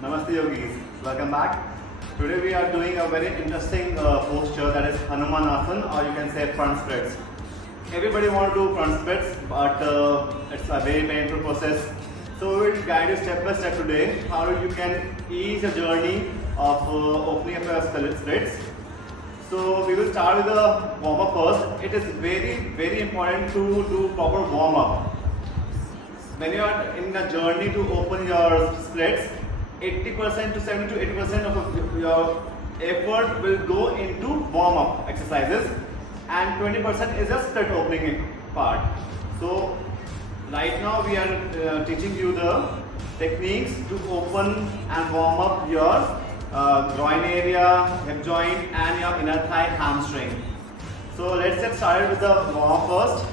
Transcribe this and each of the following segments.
Namaste yogis, welcome back. Today we are doing a very interesting posture, that is Hanuman Asana, or you can say front splits. Everybody want to do front splits, but it's a very painful process. So we will guide you step by step today how you can ease the journey of opening up your splits. So we will start with the warm up first. It is very important to do proper warm up. When you are in a journey to open your splits, 80% to 70 to 80% of your effort will go into warm up exercises, and 20% is a split opening part. So right now we are teaching you the techniques to open and warm up your groin area, hip joint and your inner thigh hamstring. So let's get started with the warm up first.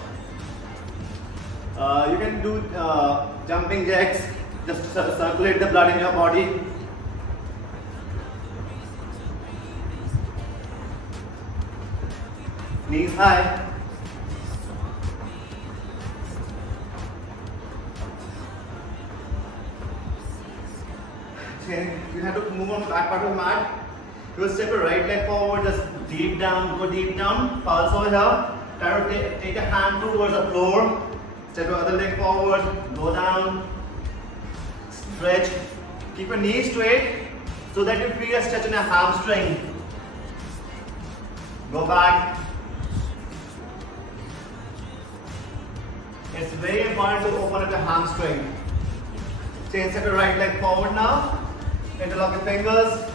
You can do jumping jacks, just circulate the blood in your body. Knees high. You have to move on the back part of the mat. You will step your right leg forward, just deep down, go deep down, pulse over here. Try to take a hand towards the floor. Step your other leg forward, go down, stretch. Keep your knees straight so that you feel a stretch in your hamstring. Go back. It's very important to open up your hamstring. Step your right leg forward now. Interlock your fingers.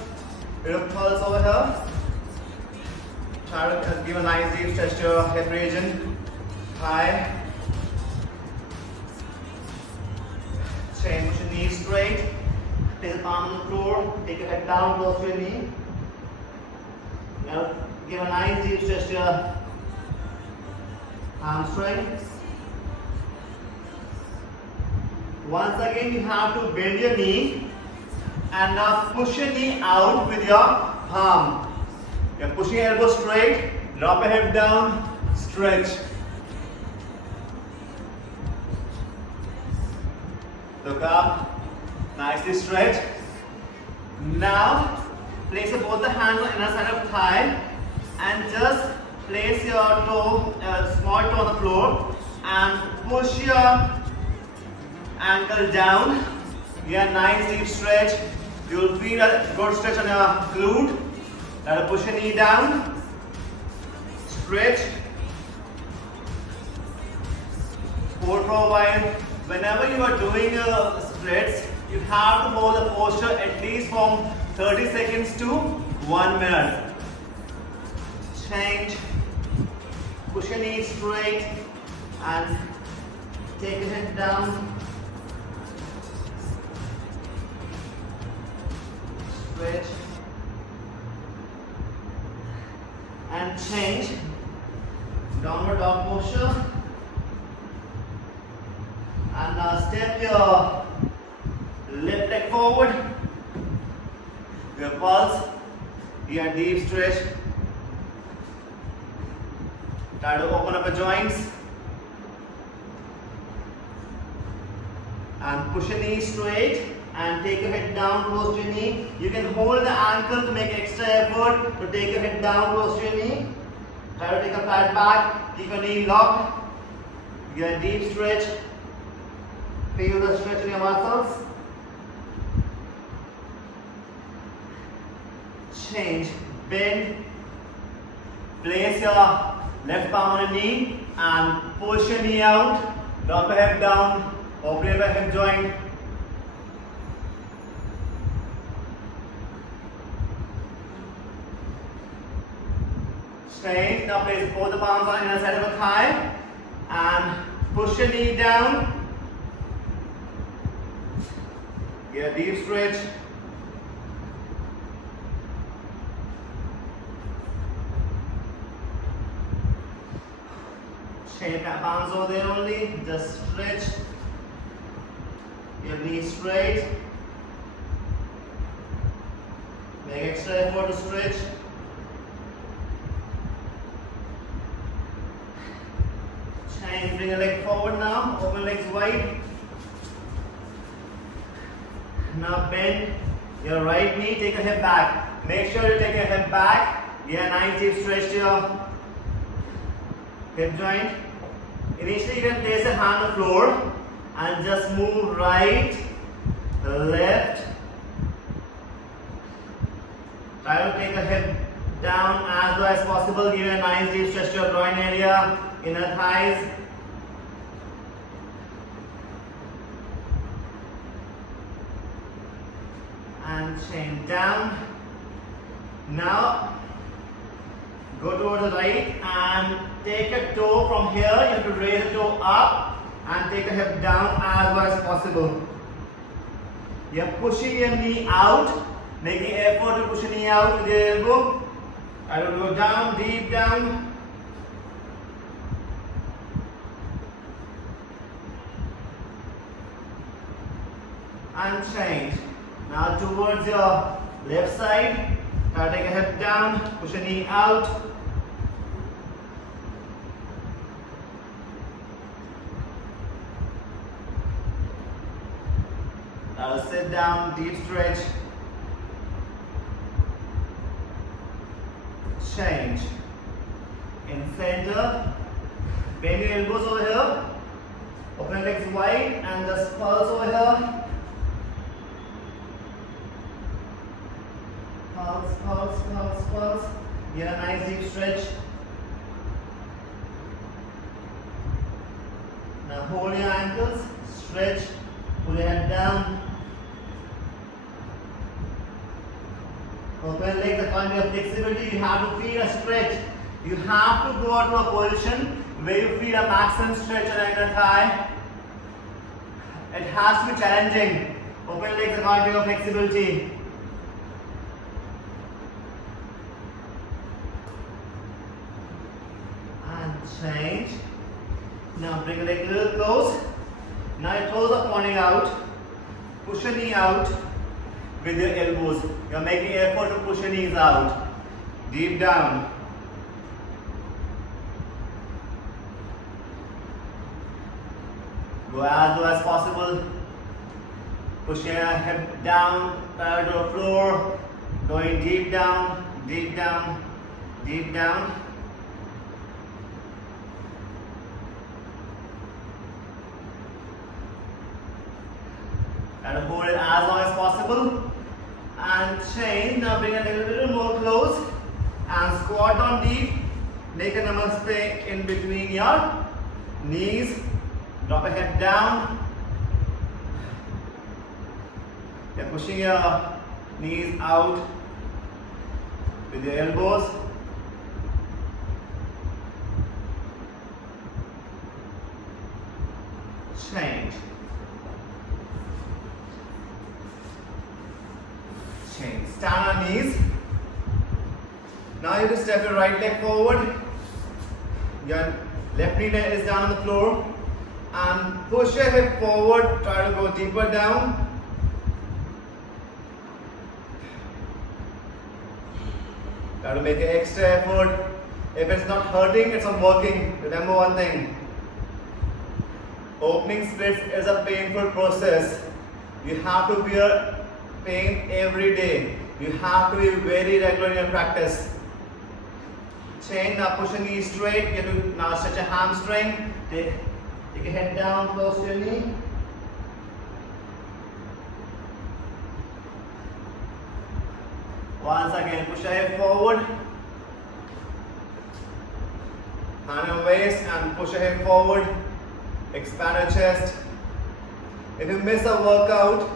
Little pulse over here. Try to give a nice deep stretch to your hip region. High. Chain, push your knees straight. Take the palm on the floor. Take your head down, close to your knee. Now give a nice deep stretch to your hamstring. Once again, you have to bend your knee and now push your knee out with your palm. You're pushing your elbow straight. Drop your head down. Stretch. Look up, nicely stretch. Now, place both the hands on the inner side of thigh and just place your toe, small toe on the floor and push your ankle down. Get a nice deep stretch. You will feel a good stretch on your glute. Now push your knee down. Stretch. Hold for a while. Whenever you are doing splits, you have to hold the posture at least from 30 seconds to 1 minute. Change. Push your knees straight and take your head down. Stretch. And change. Downward dog posture. And now step your left leg forward. Your pulse. Your deep stretch. Try to open up your joints. And push your knees straight and take your head down close to your knee. You can hold the ankle to make extra effort to take your head down close to your knee. Try to take a flat back. Keep your knee locked. Get a deep stretch. Feel the stretch in your muscles. Change. Bend. Place your left palm on your knee and push your knee out. Drop your head down. Open your hip joint. Straight. Now place both the palms on the inner side of the thigh and push your knee down. Get a deep stretch. Shape your palms over there only. Just stretch. Your knees straight. Make extra effort to stretch. Change. Bring a leg forward now. Open legs wide. Now bend Your right knee, take a hip back. Make sure you take a hip back. Get a nice deep stretch to your hip joint. Initially, you can place a hand on the floor and just move right, left. Try to take a hip down as low as possible. Give a nice deep stretch to your groin area, inner thighs. And chain down. Now go toward the right and take a toe from here. You have to raise the toe up and take a hip down as low as possible. You're pushing your knee out, making effort to push your knee out with your elbow. I will go down, deep down. And change. Now towards your left side. Try to take a hip down, push your knee out. Now sit down, deep stretch. Change. In center. Bend your elbows over here. Open your legs wide and just pulse over here. Pulse, pulse, pulse, pulse. Get a nice deep stretch. Now hold your ankles, stretch, pull your head down. Open your legs according to your flexibility. You have to feel a stretch. You have to go to a position where you feel a maximum stretch on the inner thigh. It has to be challenging. Open legs according to your flexibility. Change. Now bring your leg a little close. Now your toes are pointing out. Push your knee out with your elbows. You are making effort to push your knees out. Deep down. Go as low as possible. Push your hip down, parallel to the floor. Going deep down, deep down, deep down. And hold it as long as possible and change. Now bring it a little more close and squat down deep. Make a namaste in between your knees. Drop your head down. You're pushing your knees out with your elbows. Change. Stand on knees. Now you just step your right leg forward. Your left knee is down on the floor. And push your hip forward. Try to go deeper down. Try to make an extra effort. If it's not hurting, it's not working. Remember one thing. Opening splits is a painful process. You have to bear pain every day. You have to be very regular in your practice. Chain, now push your knee straight. You have to now stretch your hamstring. Take your head down close to your knee. Once again, push your hip forward. Hand your waist and push your hip forward. Expand your chest. If you miss a workout,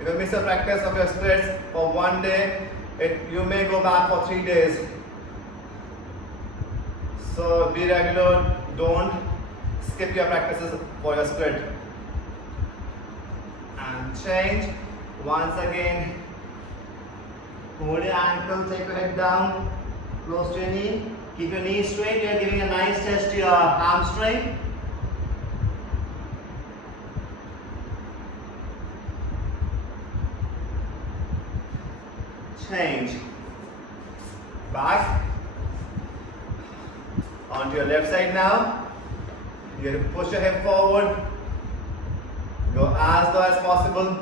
if you miss a practice of your splits for one day, you may go back for 3 days. So be regular, don't skip your practices for your split. And change. Once again, hold your ankle, take your head down, close to your knee. Keep your knee straight, you are giving a nice test to your hamstring. Change. Back. Onto your left side now. You have to push your hip forward. Go as low as possible.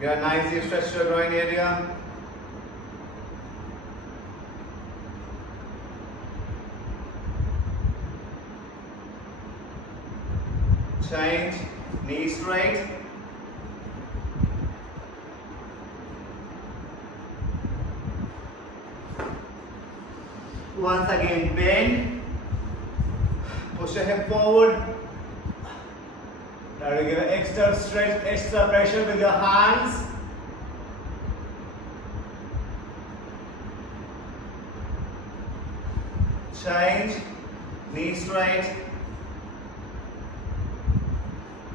Get a nice deep stretch to your groin area. Change, knee straight. Once again, bend. Push your hip forward. Try to give an extra stretch, extra pressure with your hands. Change, knee straight.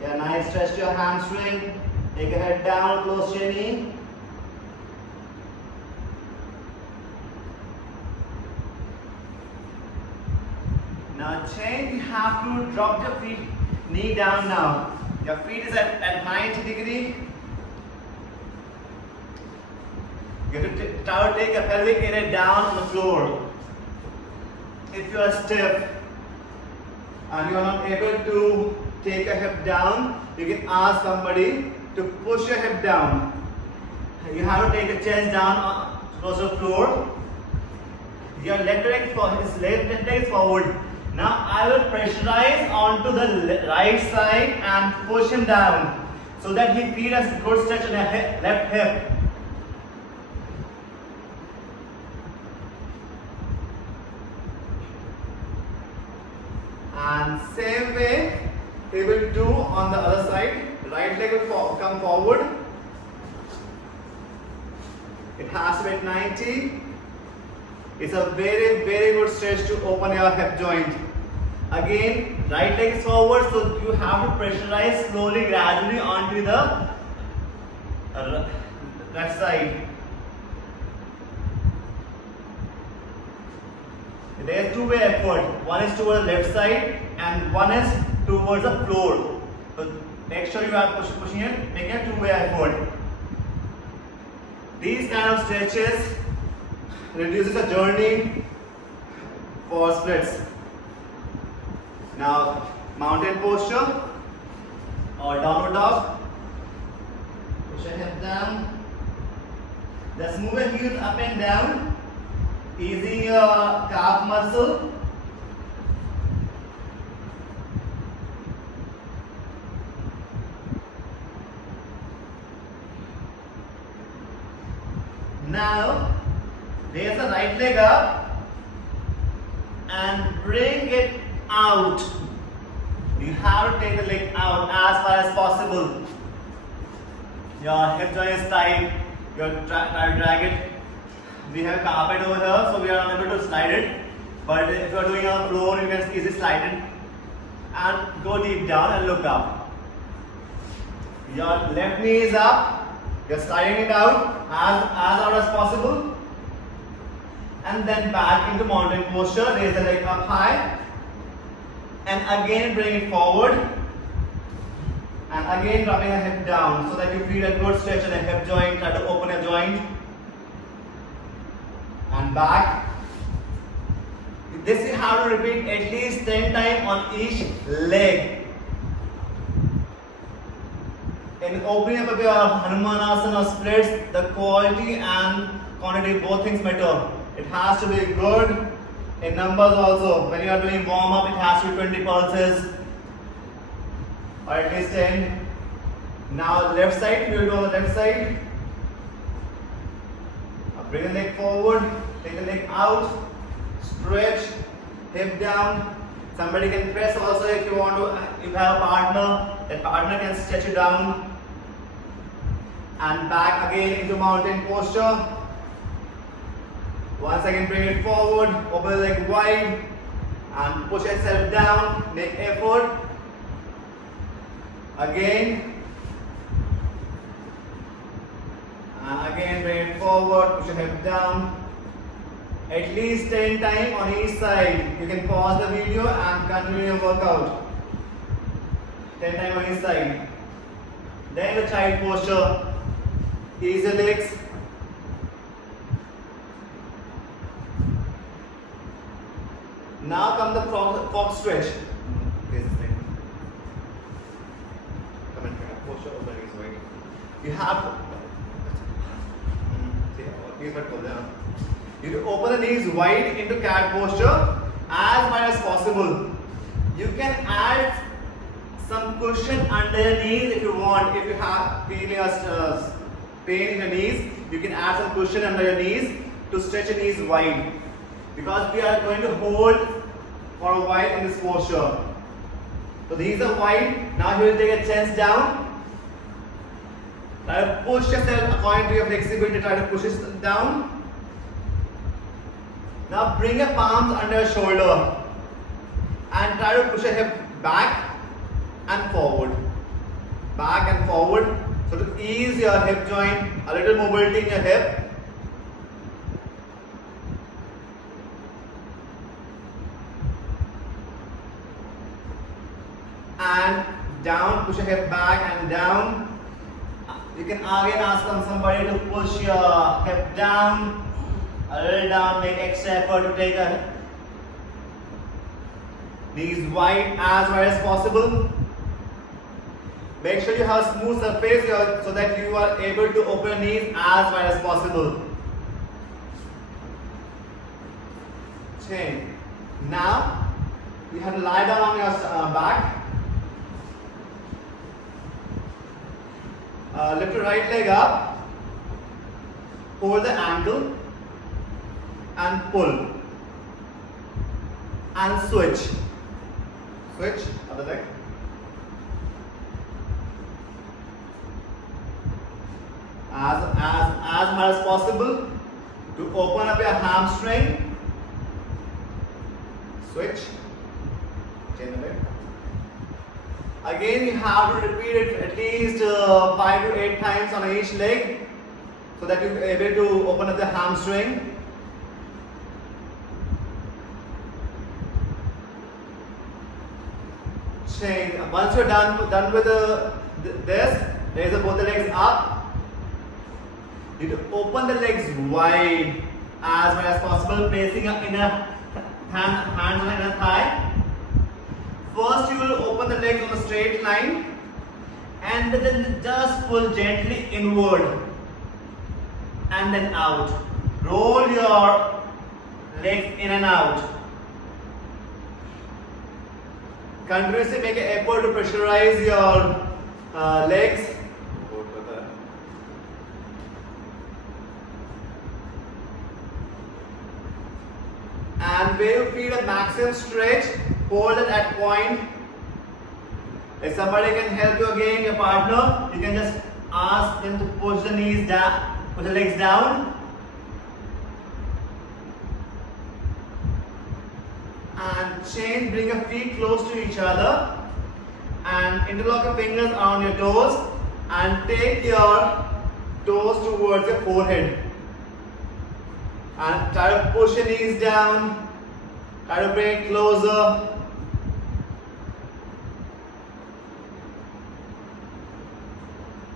Yeah, nice stretch to your hamstring. Take your head down, close to your knee. Now change, you have to drop your feet, knee down now. Your feet is at 90 degree. You have to try to take your pelvic area down on the floor. If you are stiff and you are not able to take your hip down, you can ask somebody to push your hip down. You have to take your chest down close to the floor. Your left leg is forward. Now I will pressurize onto the right side and push him down so that he feels a good stretch on the left hip. And same way he will do on the other side. Right leg will come forward. It has to be at 90. It's a very good stretch to open your hip joint. Again, right leg is forward, so you have to pressurize slowly, gradually onto the left side. There is two-way effort. One is towards the left side and one is towards the floor. So make sure you are pushing it, make a two-way effort. These kind of stretches reduces the journey for splits. Now, mountain posture or downward dog. Push your hip down. Just move your heels up and down, easing your calf muscle. Now, raise the right leg up and bring it out. You have to take the leg out as far as possible. Your hip joint is tight. You try to drag it. We have carpet over here, so we are unable to slide it. But if you are doing on the floor, you can easily slide it and go deep down and look up. Your left knee is up. You're sliding it out as out as possible. And then back into mountain posture. Raise the leg up high. And again bring it forward. And again dropping the hip down so that you feel a good stretch in the hip joint. Try to open your joint. And back. This you have to repeat at least 10 times on each leg. In opening up of your Hanumanasana or splits, the quality and quantity, both things matter. It has to be good in numbers also. When you are doing warm up, it has to be 20 pulses or at least 10. Now left side, we will do on the left side. Bring the leg forward, take the leg out, stretch, hip down. Somebody can press also if you want to. If you have a partner, that partner can stretch you down. And back again into mountain posture. Once again, bring it forward, open the leg wide, and push yourself down. Make effort. Again. And again, bring it forward, push your hip down. At least 10 times on each side. You can pause the video and continue your workout. 10 times on each side. Then the child posture. Ease the legs. Now come the fox stretch. Face this thing. Come and posture over the knees. You have You need to open the knees wide into cat posture as wide as possible. You can add some cushion under your knees if you want. If you have feeling a pain in your knees, you can add some cushion under your knees to stretch your knees wide. Because we are going to hold for a while in this posture. So these are wide. Now you will take a chest down. Try to push yourself according to your flexibility. Try to push it down. Now bring your palms under your shoulder and try to push your hip back and forward. Back and forward. So to ease your hip joint, a little mobility in your hip. And down, push your hip back and down. You can again ask somebody to push your hip down, a little down, make extra effort to take a knees wide as possible. Make sure you have smooth surface so that you are able to open your knees as wide as possible. Change. Now you have to lie down on your back. Lift your right leg up, hold the ankle and pull and switch. Switch, other leg. As hard as possible to open up your hamstring. Switch. Change the leg. Again, you have to repeat it at least 5 to 8 times on each leg so that you are able to open up the hamstring. Change. Once you're done with this, raise both the legs up. You need to open the legs wide as possible, placing your inner hands on the inner thigh. First you will open the legs on a straight line and then just pull gently inward and then out. Roll your legs in and out. Continuously make an effort to pressurize your legs. And where you feel a maximum stretch, hold at that point. If somebody can help you again, your partner, you can just ask them to push the knees down, push the legs down. And change, bring your feet close to each other and interlock your fingers on your toes and take your toes towards your forehead. And try to push your knees down, try to bring it closer.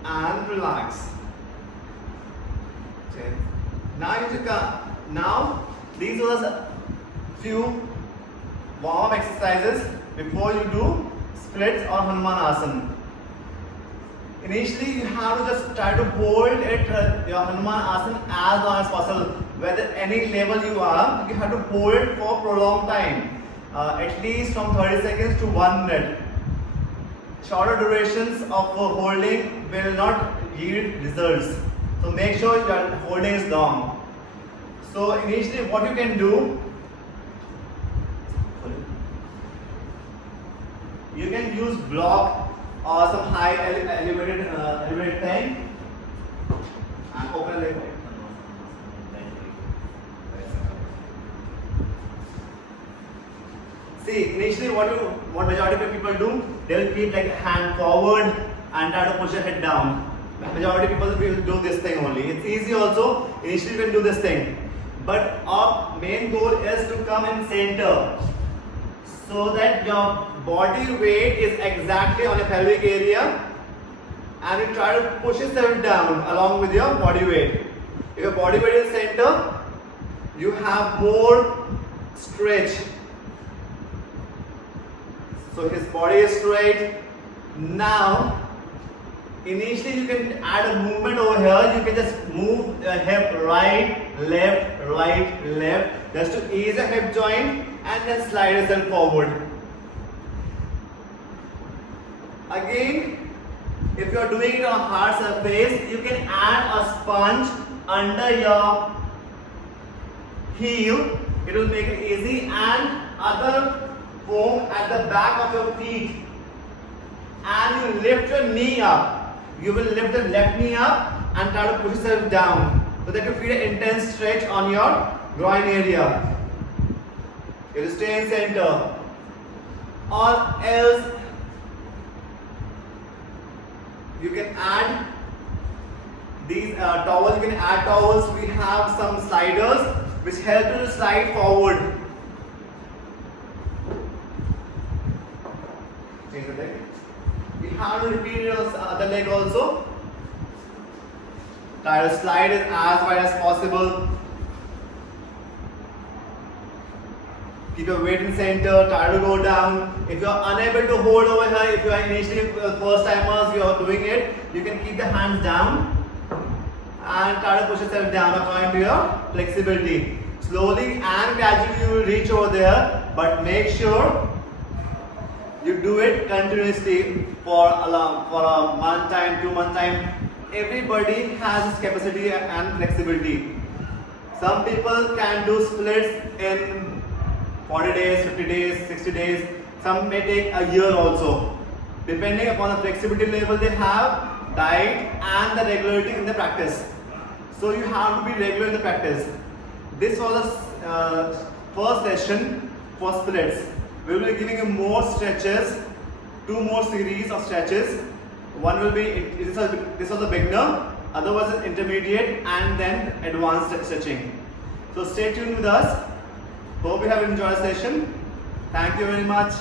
And relax. Okay. Now these are a few warm exercises before you do splits or Hanumanasana. Initially, you have to just try to hold it, your Hanumanasana as long as possible. Whether any level you are, you have to hold it for prolonged time, at least from 30 seconds to 1 minute. Shorter durations of holding will not yield results. So make sure your holding is long. So initially, what you can do, you can use block or some high elevated thing and open a leg. See, initially what majority of people do, they will keep like hand forward and try to push your head down. Majority of people will do this thing only. It's easy also. Initially you can do this thing. But our main goal is to come in center so that your body weight is exactly on your pelvic area and you try to push yourself down along with your body weight. If your body weight is center, you have more stretch. So his body is straight. Now Initially you can add a movement over here. You can just move the hip right, left, just to ease the hip joint and then slide yourself forward. Again, if you are doing it on a hard surface, you can add a sponge under your heel. It will make it easy, and other foam at the back of your feet. And you lift your knee up. You will lift the left knee up and try to push yourself down so that you feel an intense stretch on your groin area. You will stay in center. Or else you can add these towels. You can add towels. We have some sliders which help you to slide forward. Change the leg. We have to repeat it on the other leg also. Try to slide it as wide as possible. Keep your weight in center. Try to go down. If you are unable to hold over here, if you are initially first timers, you are doing it, you can keep the hands down and try to push yourself down according to your flexibility. Slowly and gradually you will reach over there, but make sure you do it continuously for a month time, 2 month time. Everybody has this capacity and flexibility. Some people can do splits in 40 days, 50 days, 60 days. Some may take a year also. Depending upon the flexibility level they have, diet and the regularity in the practice. So you have to be regular in the practice. This was the first session for splits. We will be giving you more stretches, 2 more series of stretches. One will be, this was a beginner, other was an intermediate, and then advanced stretching. So stay tuned with us. Hope you have enjoyed the session. Thank you very much.